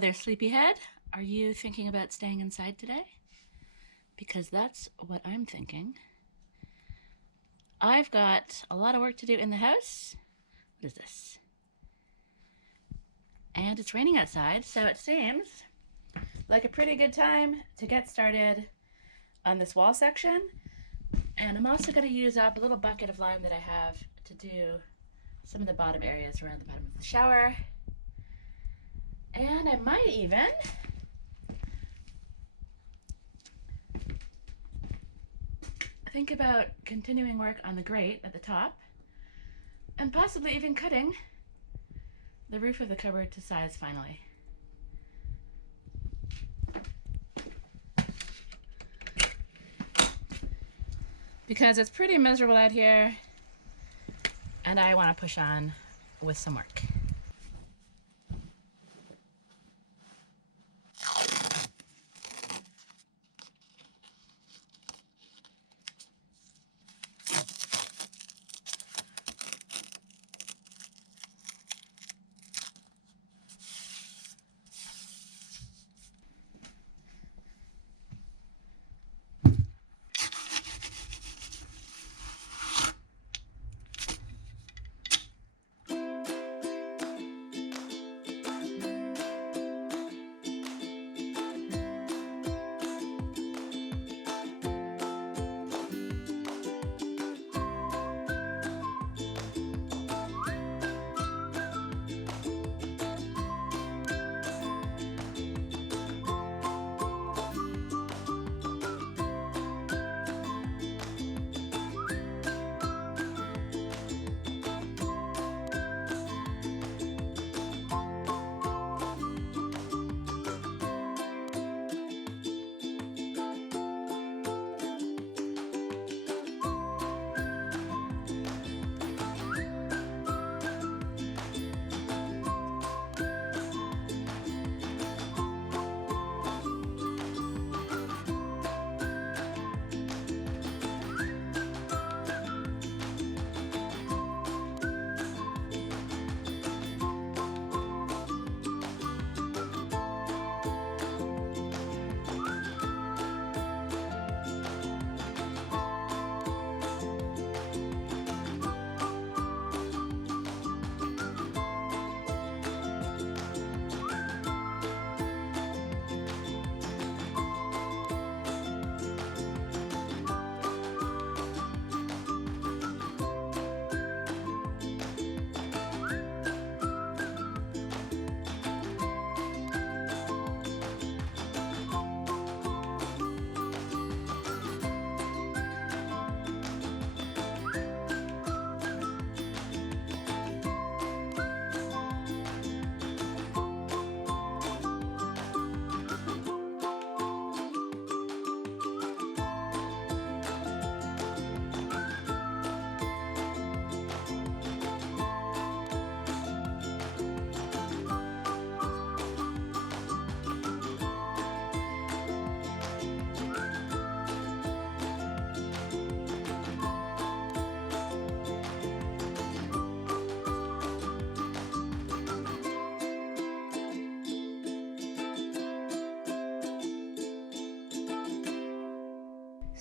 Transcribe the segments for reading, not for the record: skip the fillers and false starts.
there, sleepyhead. Are you thinking about staying inside today? Because that's what I'm thinking. I've got a lot of work to do in the house. What is this? And it's raining outside, so it seems like a pretty good time to get started on this wall section. And I'm also going to use up a little bucket of lime that I have to do some of the bottom areas around the bottom of the shower. And I might even think about continuing work on the grate at the top and possibly even cutting the roof of the cupboard to size finally. Because it's pretty miserable out here and I want to push on with some work.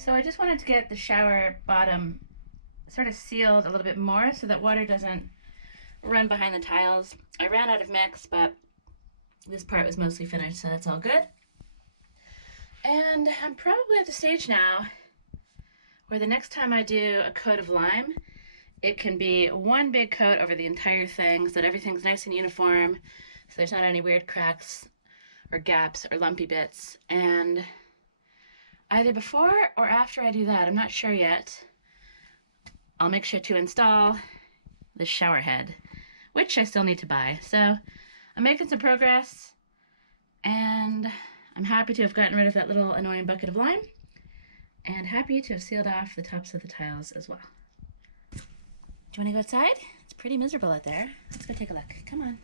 So I just wanted to get the shower bottom sort of sealed a little bit more so that water doesn't run behind the tiles. I ran out of mix, but this part was mostly finished, so that's all good. And I'm probably at the stage now where the next time I do a coat of lime, it can be one big coat over the entire thing so that everything's nice and uniform, so there's not any weird cracks or gaps or lumpy bits. And either before or after I do that, I'm not sure yet, I'll make sure to install the shower head, which I still need to buy. So I'm making some progress, and I'm happy to have gotten rid of that little annoying bucket of lime, and happy to have sealed off the tops of the tiles as well. Do you want to go outside? It's pretty miserable out there. Let's go take a look. Come on.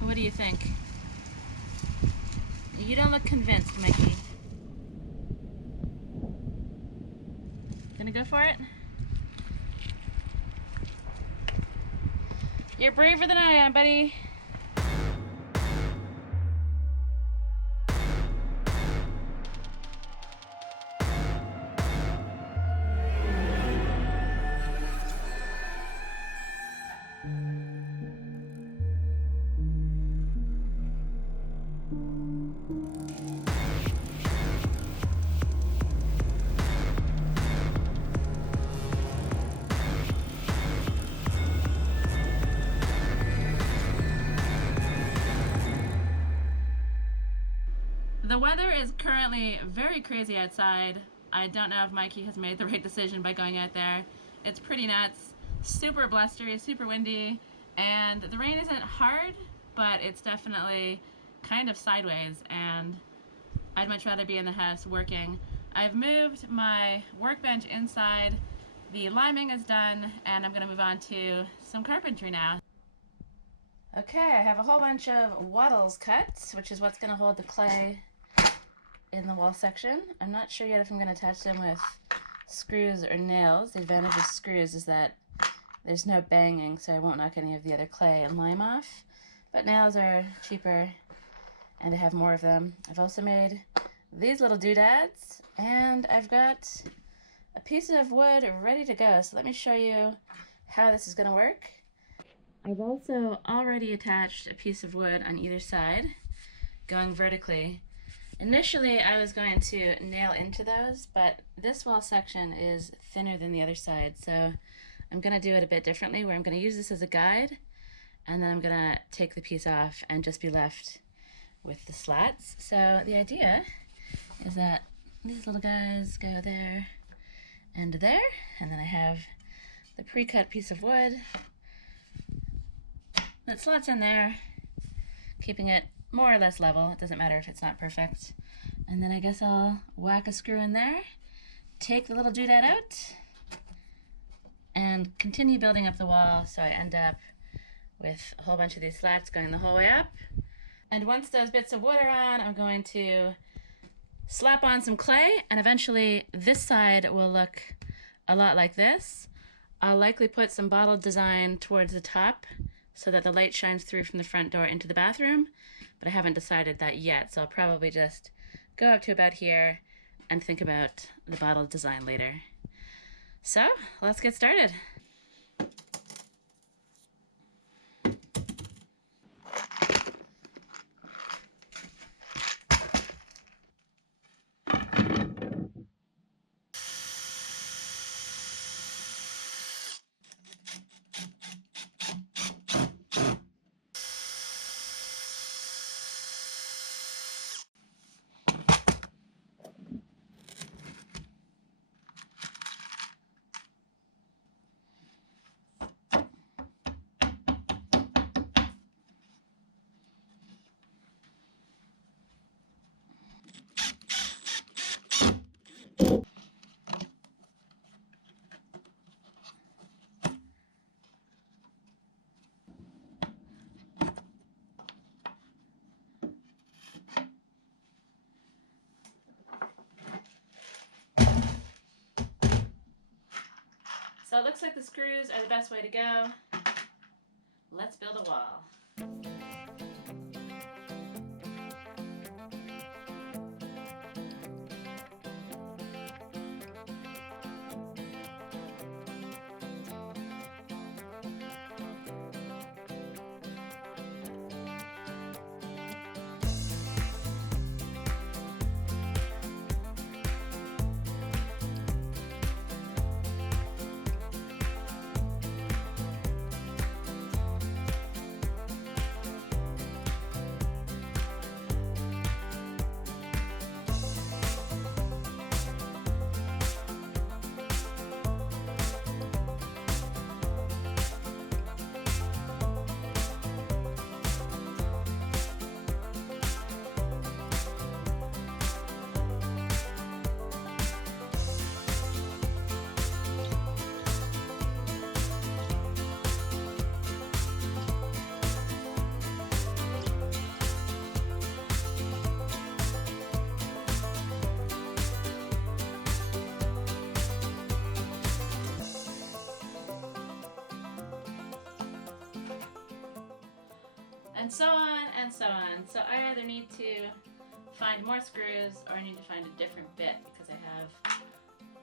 What do you think? You don't look convinced, Mikey. Gonna go for it? You're braver than I am, buddy. The weather is currently very crazy outside. I don't know if Mikey has made the right decision by going out there. It's pretty nuts, super blustery, super windy, and the rain isn't hard, but it's definitely kind of sideways, and I'd much rather be in the house working. I've moved my workbench inside, the liming is done, and I'm gonna move on to some carpentry now. Okay, I have a whole bunch of wattles cut, which is what's gonna hold the clay in the wall section. I'm not sure yet if I'm going to attach them with screws or nails. The advantage of screws is that there's no banging, so I won't knock any of the other clay and lime off. But nails are cheaper, and I have more of them. I've also made these little doodads, and I've got a piece of wood ready to go. So let me show you how this is going to work. I've also already attached a piece of wood on either side, going vertically. Initially, I was going to nail into those, but this wall section is thinner than the other side, so I'm going to do it a bit differently, where I'm going to use this as a guide, and then I'm going to take the piece off and just be left with the slats. So the idea is that these little guys go there and there, and then I have the pre-cut piece of wood that slots in there, keeping it more or less level. It doesn't matter if it's not perfect. And then I guess I'll whack a screw in there, take the little doodad out, and continue building up the wall so I end up with a whole bunch of these slats going the whole way up. And once those bits of wood are on, I'm going to slap on some clay, and eventually this side will look a lot like this. I'll likely put some bottle design towards the top so that the light shines through from the front door into the bathroom, but I haven't decided that yet, so I'll probably just go up to about here and think about the bottle design later. So let's get started. So it looks like the screws are the best way to go. Let's build a wall. and so on and so on. So I either need to find more screws or I need to find a different bit because I have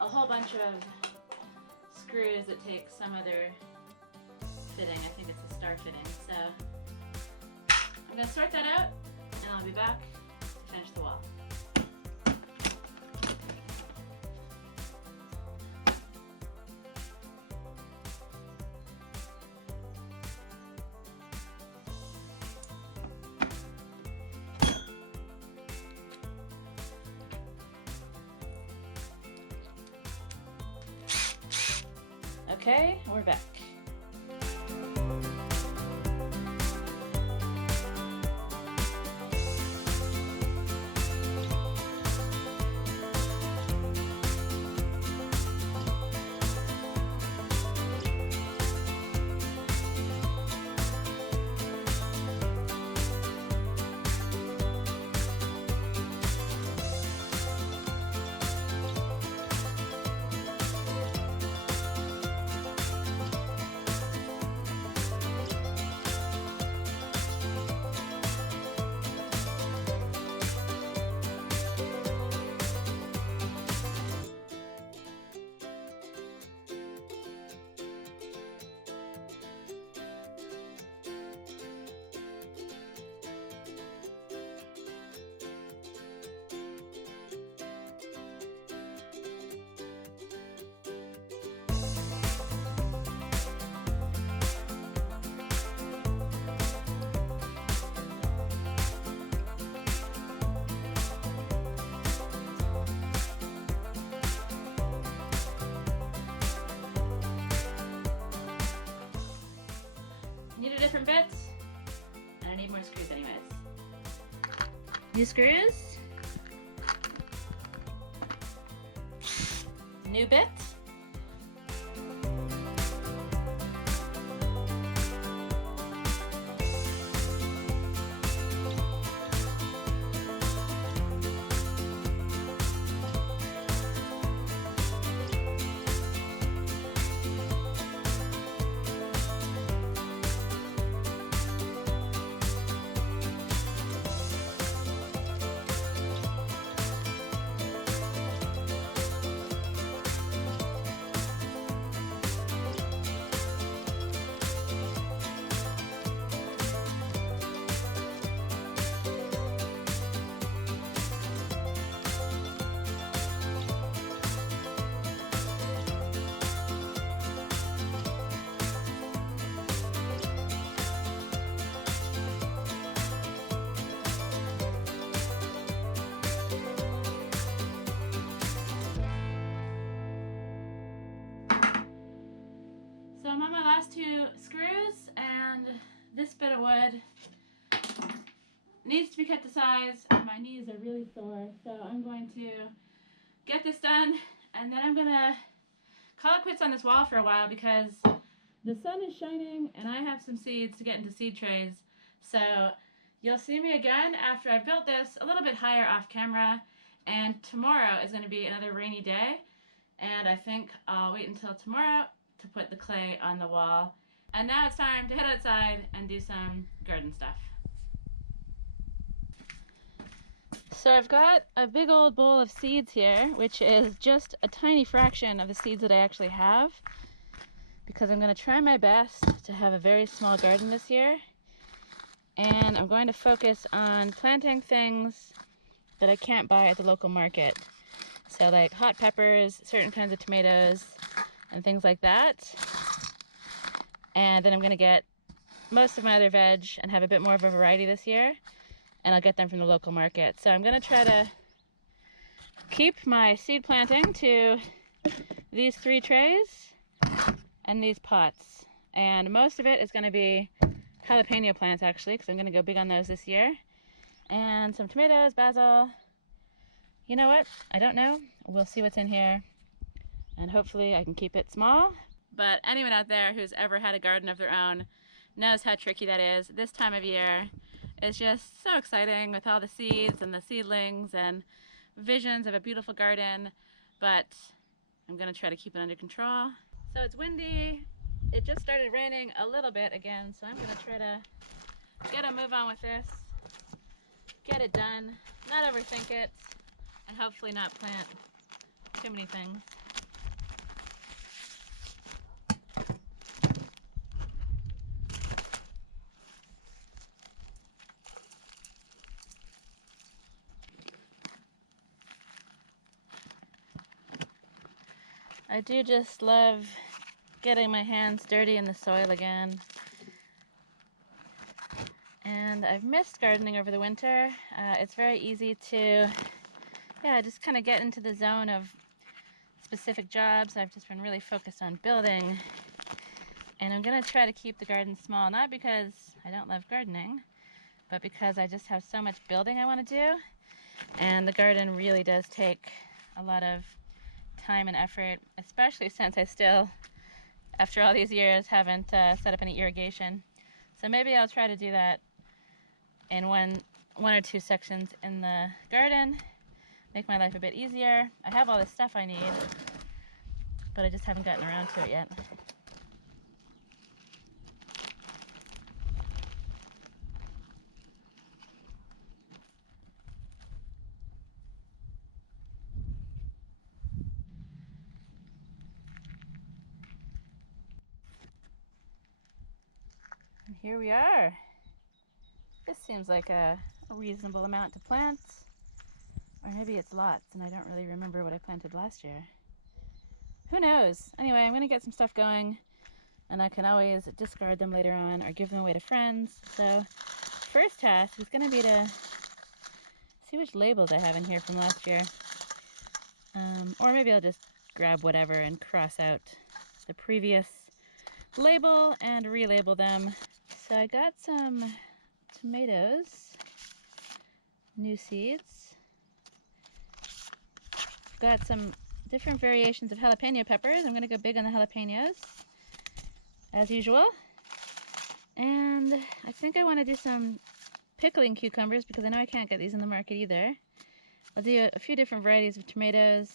a whole bunch of screws that take some other fitting. I think it's a star fitting. So I'm going to sort that out and I'll be back to finish the wall. Okay, we're back. Different bits, and I need more screws anyways. New screws, new bits, So I'm on my last two screws, and this bit of wood needs to be cut to size. My knees are really sore, so I'm going to get this done, and then I'm going to call it quits on this wall for a while because the sun is shining and I have some seeds to get into seed trays. So you'll see me again after I've built this a little bit higher off camera, and tomorrow is going to be another rainy day, and I think I'll wait until tomorrow to put the clay on the wall. And now it's time to head outside and do some garden stuff. So I've got a big old bowl of seeds here, which is just a tiny fraction of the seeds that I actually have, because I'm going to try my best to have a very small garden this year. And I'm going to focus on planting things that I can't buy at the local market. So like hot peppers, certain kinds of tomatoes, and things like that. And then I'm going to get most of my other veg and have a bit more of a variety this year, and I'll get them from the local market. So I'm going to try to keep my seed planting to these 3 trays and these pots, and most of it is going to be jalapeno plants actually, because I'm going to go big on those this year, and some tomatoes, basil. You know what? I don't know. We'll see what's in here, and hopefully I can keep it small. But anyone out there who's ever had a garden of their own knows how tricky that is. This time of year is just so exciting with all the seeds and the seedlings and visions of a beautiful garden, but I'm going to try to keep it under control. So it's windy. It just started raining a little bit again, so I'm going to try to Gotta move on with this. Get it done. Not overthink it. And hopefully not plant too many things. I do just love getting my hands dirty in the soil again. And I've missed gardening over the winter. It's very easy to, just kind of get into the zone of specific jobs. I've just been really focused on building. And I'm gonna try to keep the garden small, not because I don't love gardening, but because I just have so much building I want to do. And the garden really does take a lot of time and effort, especially since I still, after all these years, haven't set up any irrigation. So maybe I'll try to do that in one or two sections in the garden, make my life a bit easier. I have all the stuff I need, but I just haven't gotten around to it yet. And here we are. This seems like a reasonable amount to plant. Or maybe it's lots and I don't really remember what I planted last year. Who knows? Anyway, I'm gonna get some stuff going and I can always discard them later on or give them away to friends. So first task is gonna be to see which labels I have in here from last year. Or maybe I'll just grab whatever and cross out the previous label and relabel them. So I got some tomatoes, new seeds. Got some different variations of jalapeno peppers. I'm gonna go big on the jalapenos, as usual. And I think I want to do some pickling cucumbers because I know I can't get these in the market either. I'll do a few different varieties of tomatoes.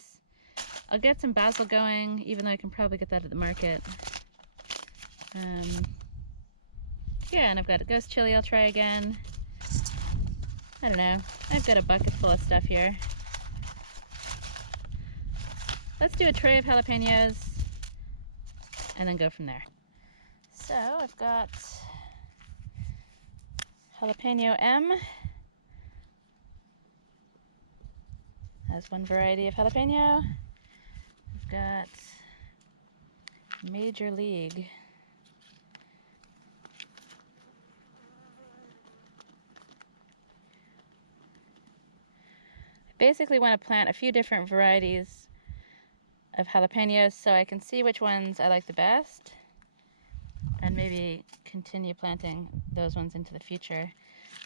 I'll get some basil going, even though I can probably get that at the market. Yeah, and I've got a ghost chili I'll try again. I don't know. I've got a bucket full of stuff here. Let's do a tray of jalapenos and then go from there. So I've got jalapeno M. That's one variety of jalapeno. I've got Major League. I basically want to plant a few different varieties of jalapenos so I can see which ones I like the best and maybe continue planting those ones into the future.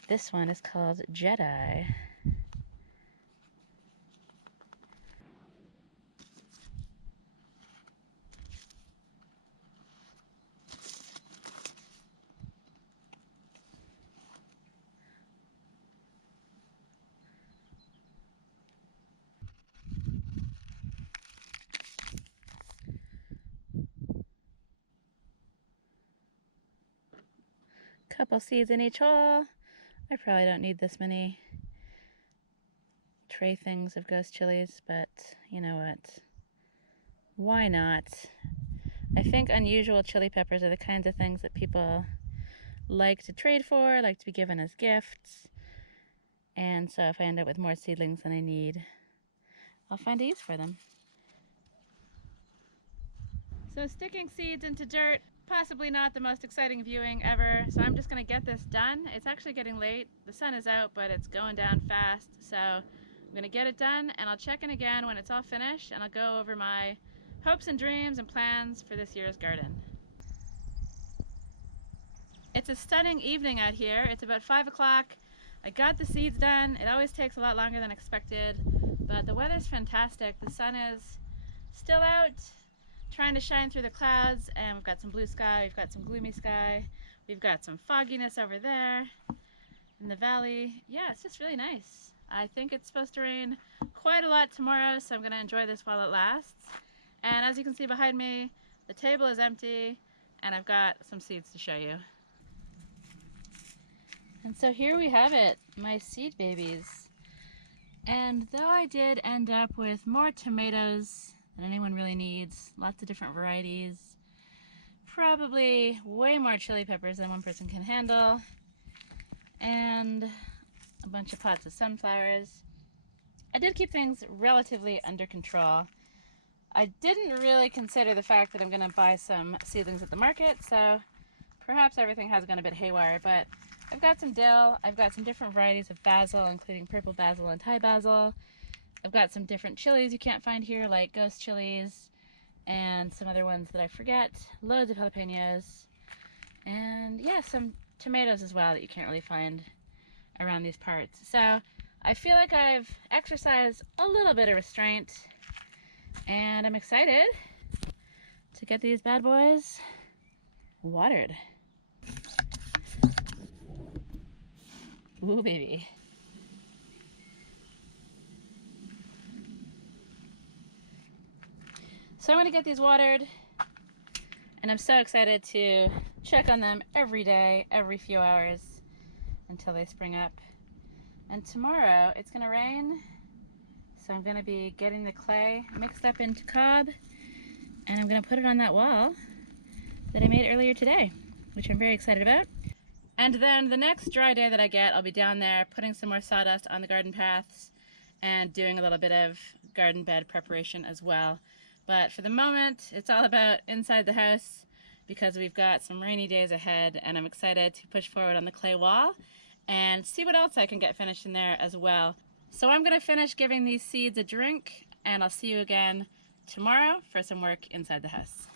This one is called Jedi. Couple seeds in each hole. I probably don't need this many tray things of ghost chilies, but you know what? Why not? I think unusual chili peppers are the kinds of things that people like to trade for, like to be given as gifts. And so if I end up with more seedlings than I need, I'll find a use for them. So sticking seeds into dirt, possibly not the most exciting viewing ever, so I'm just going to get this done. It's actually getting late. The sun is out, but it's going down fast, so I'm going to get it done, and I'll check in again when it's all finished, and I'll go over my hopes and dreams and plans for this year's garden. It's a stunning evening out here. It's about 5 o'clock. I got the seeds done. It always takes a lot longer than expected, but the weather's fantastic. The sun is still out, trying to shine through the clouds, and we've got some blue sky, we've got some gloomy sky, we've got some fogginess over there in the valley. Yeah, it's just really nice. I think it's supposed to rain quite a lot tomorrow, so I'm going to enjoy this while it lasts. And as you can see behind me, the table is empty, and I've got some seeds to show you. And so here we have it, my seed babies. And though I did end up with more tomatoes than anyone really needs, lots of different varieties, probably way more chili peppers than one person can handle, and a bunch of pots of sunflowers, I did keep things relatively under control. I didn't really consider the fact that I'm going to buy some seedlings at the market, so perhaps everything has gone a bit haywire, but I've got some dill, I've got some different varieties of basil, including purple basil and Thai basil. I've got some different chilies you can't find here, like ghost chilies, and some other ones that I forget, loads of jalapenos, and yeah, some tomatoes as well that you can't really find around these parts. So I feel like I've exercised a little bit of restraint, and I'm excited to get these bad boys watered. Ooh, baby. So I'm going to get these watered, and I'm so excited to check on them every day, every few hours, until they spring up. And tomorrow it's going to rain, so I'm going to be getting the clay mixed up into cob, and I'm going to put it on that wall that I made earlier today, which I'm very excited about. And then the next dry day that I get, I'll be down there putting some more sawdust on the garden paths and doing a little bit of garden bed preparation as well. But for the moment, it's all about inside the house because we've got some rainy days ahead, and I'm excited to push forward on the clay wall and see what else I can get finished in there as well. So I'm going to finish giving these seeds a drink, and I'll see you again tomorrow for some work inside the house.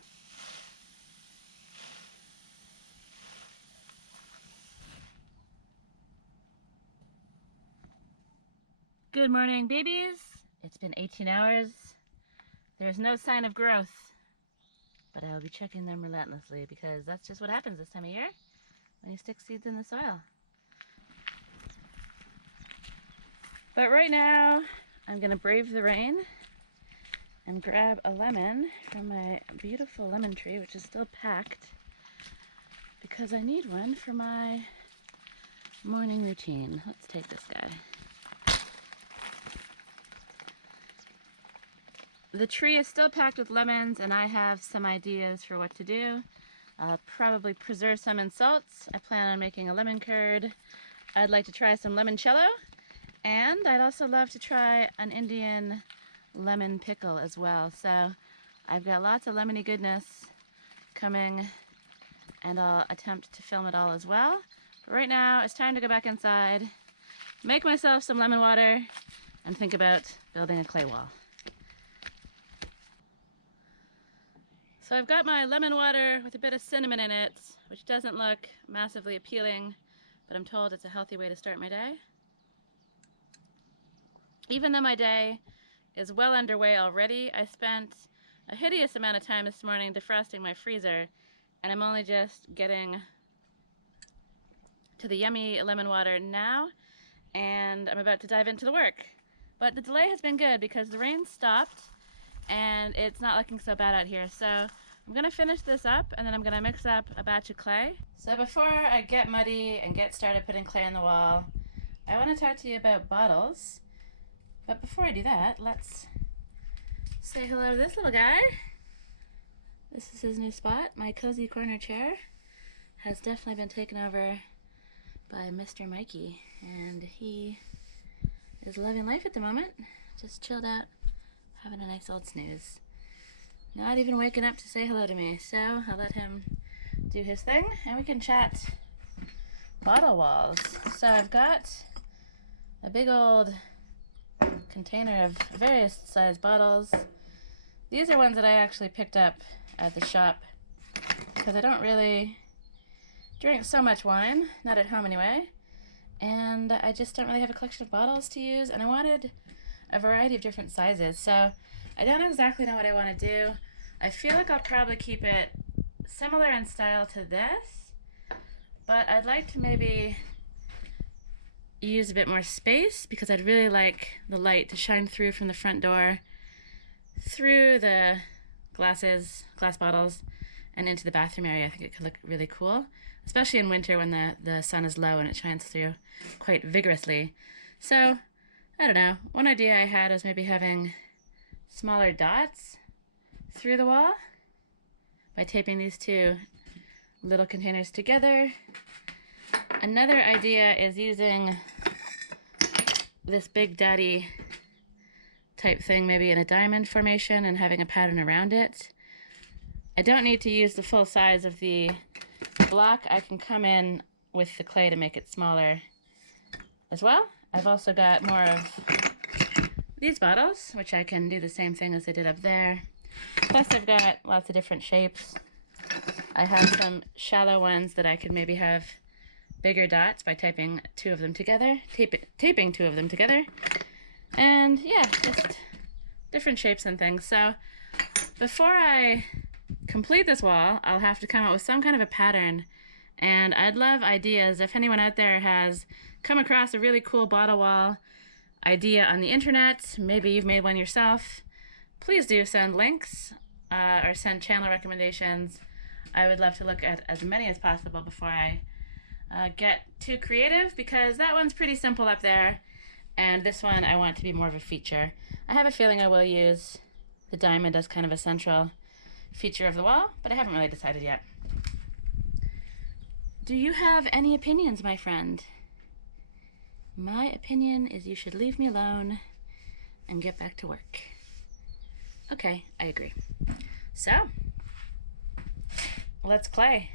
Good morning, babies. It's been 18 hours. There's no sign of growth, but I'll be checking them relentlessly because that's just what happens this time of year when you stick seeds in the soil. But right now, I'm gonna brave the rain and grab a lemon from my beautiful lemon tree, which is still packed, because I need one for my morning routine. Let's take this guy. The tree is still packed with lemons, and I have some ideas for what to do. I'll probably preserve some in salts. I plan on making a lemon curd. I'd like to try some limoncello, and I'd also love to try an Indian lemon pickle as well. So I've got lots of lemony goodness coming, and I'll attempt to film it all as well. But right now, it's time to go back inside, make myself some lemon water, and think about building a clay wall. So I've got my lemon water with a bit of cinnamon in it, which doesn't look massively appealing, but I'm told it's a healthy way to start my day. Even though my day is well underway already, I spent a hideous amount of time this morning defrosting my freezer, and I'm only just getting to the yummy lemon water now, and I'm about to dive into the work. But the delay has been good because the rain stopped, and it's not looking so bad out here. So I'm gonna finish this up, and then I'm gonna mix up a batch of clay. So before I get muddy and get started putting clay on the wall, I want to talk to you about bottles. But before I do that, let's say hello to this little guy. This is his new spot. My cozy corner chair has definitely been taken over by Mr. Mikey, and he is loving life at the moment. Just chilled out, having a nice old snooze. Not even waking up to say hello to me, so I'll let him do his thing and we can chat bottle walls. So I've got a big old container of various size bottles. These are ones that I actually picked up at the shop because I don't really drink so much wine, not at home anyway, and I just don't really have a collection of bottles to use, and I wanted a variety of different sizes. So I don't exactly know what I want to do. I feel like I'll probably keep it similar in style to this, but I'd like to maybe use a bit more space because I'd really like the light to shine through from the front door, through the glass bottles, and into the bathroom area. I think it could look really cool, especially in winter when the sun is low and it shines through quite vigorously. So, I don't know. One idea I had was maybe having smaller dots through the wall by taping these two little containers together. Another idea is using this Big Daddy type thing, maybe in a diamond formation, and having a pattern around it. I don't need to use the full size of the block. I can come in with the clay to make it smaller as well. I've also got more of these bottles, which I can do the same thing as I did up there. Plus I've got lots of different shapes. I have some shallow ones that I could maybe have bigger dots by taping two of them together. Taping two of them together. And yeah, just different shapes and things. So before I complete this wall, I'll have to come up with some kind of a pattern. And I'd love ideas. If anyone out there has come across a really cool bottle wall idea on the internet, maybe you've made one yourself, please do send links or send channel recommendations. I would love to look at as many as possible before I get too creative, because that one's pretty simple up there, and this one I want to be more of a feature. I have a feeling I will use the diamond as kind of a central feature of the wall, but I haven't really decided yet. Do you have any opinions, my friend? My opinion is you should leave me alone and get back to work. Okay, I agree. So, let's clay.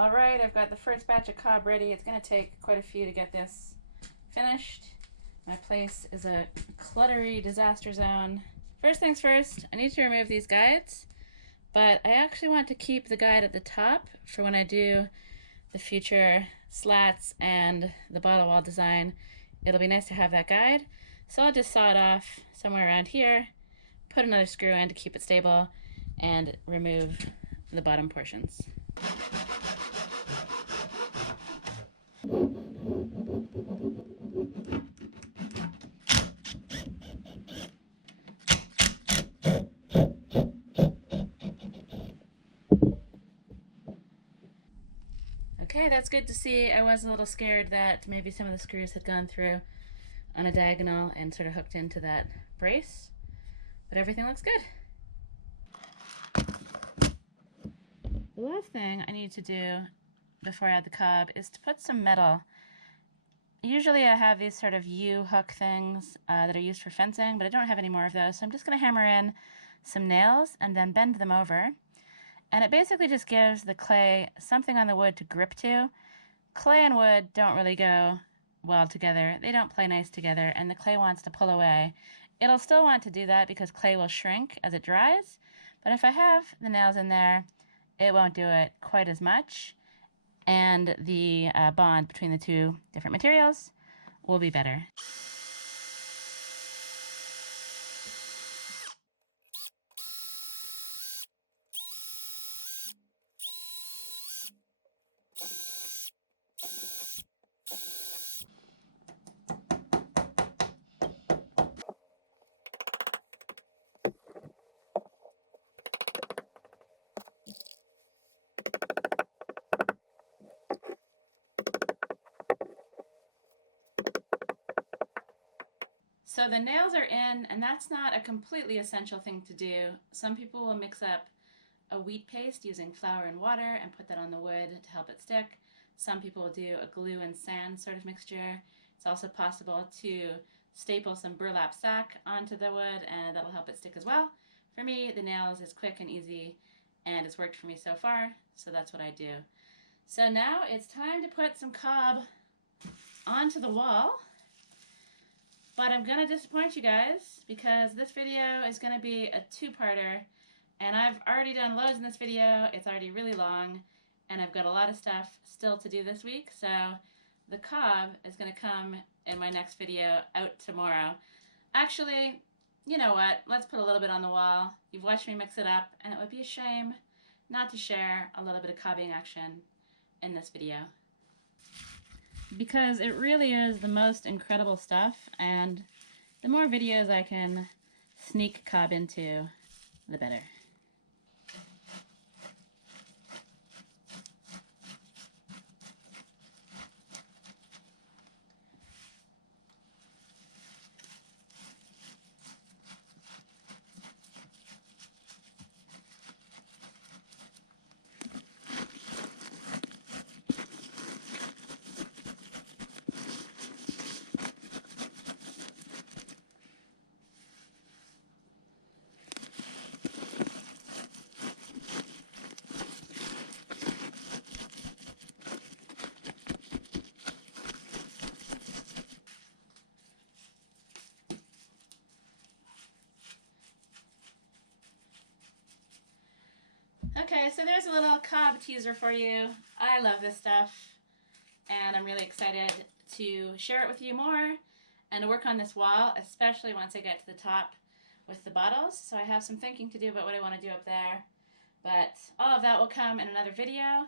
Alright, I've got the first batch of cob ready. It's going to take quite a few to get this finished. My place is a cluttery disaster zone. First things first, I need to remove these guides, but I actually want to keep the guide at the top for when I do the future slats and the bottle wall design. It'll be nice to have that guide. So I'll just saw it off somewhere around here, put another screw in to keep it stable, and remove the bottom portions. that's good to see. I was a little scared that maybe some of the screws had gone through on a diagonal and sort of hooked into that brace, but everything looks good. The last thing I need to do before I add the cob is to put some metal. Usually I have these sort of U-hook things that are used for fencing, but I don't have any more of those, so I'm just going to hammer in some nails and then bend them over. And it basically just gives the clay something on the wood to grip to. Clay and wood don't really go well together. They don't play nice together, and the clay wants to pull away. It'll still want to do that because clay will shrink as it dries, but if I have the nails in there, it won't do it quite as much, and the bond between the two different materials will be better. So the nails are in, and that's not a completely essential thing to do. Some people will mix up a wheat paste using flour and water and put that on the wood to help it stick. Some people will do a glue and sand sort of mixture. It's also possible to staple some burlap sack onto the wood, and that'll help it stick as well. For me, the nails is quick and easy, and it's worked for me so far, so that's what I do. So now it's time to put some cob onto the wall. But I'm gonna disappoint you guys because this video is gonna be a two-parter, and I've already done loads in this video. It's already really long, and I've got a lot of stuff still to do this week, so the cob is gonna come in my next video out tomorrow. Actually, you know what? Let's put a little bit on the wall. You've watched me mix it up, and it would be a shame not to share a little bit of cobbing action in this video, because it really is the most incredible stuff, and the more videos I can sneak cob into, the better. Okay, so there's a little cob teaser for you. I love this stuff, and I'm really excited to share it with you more and to work on this wall, especially once I get to the top with the bottles. So I have some thinking to do about what I want to do up there, but all of that will come in another video.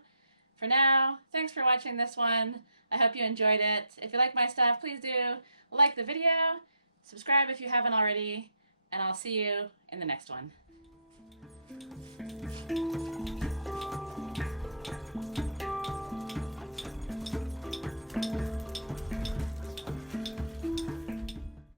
For now, thanks for watching this one. I hope you enjoyed it. If you like my stuff, please do like the video, subscribe if you haven't already, and I'll see you in the next one.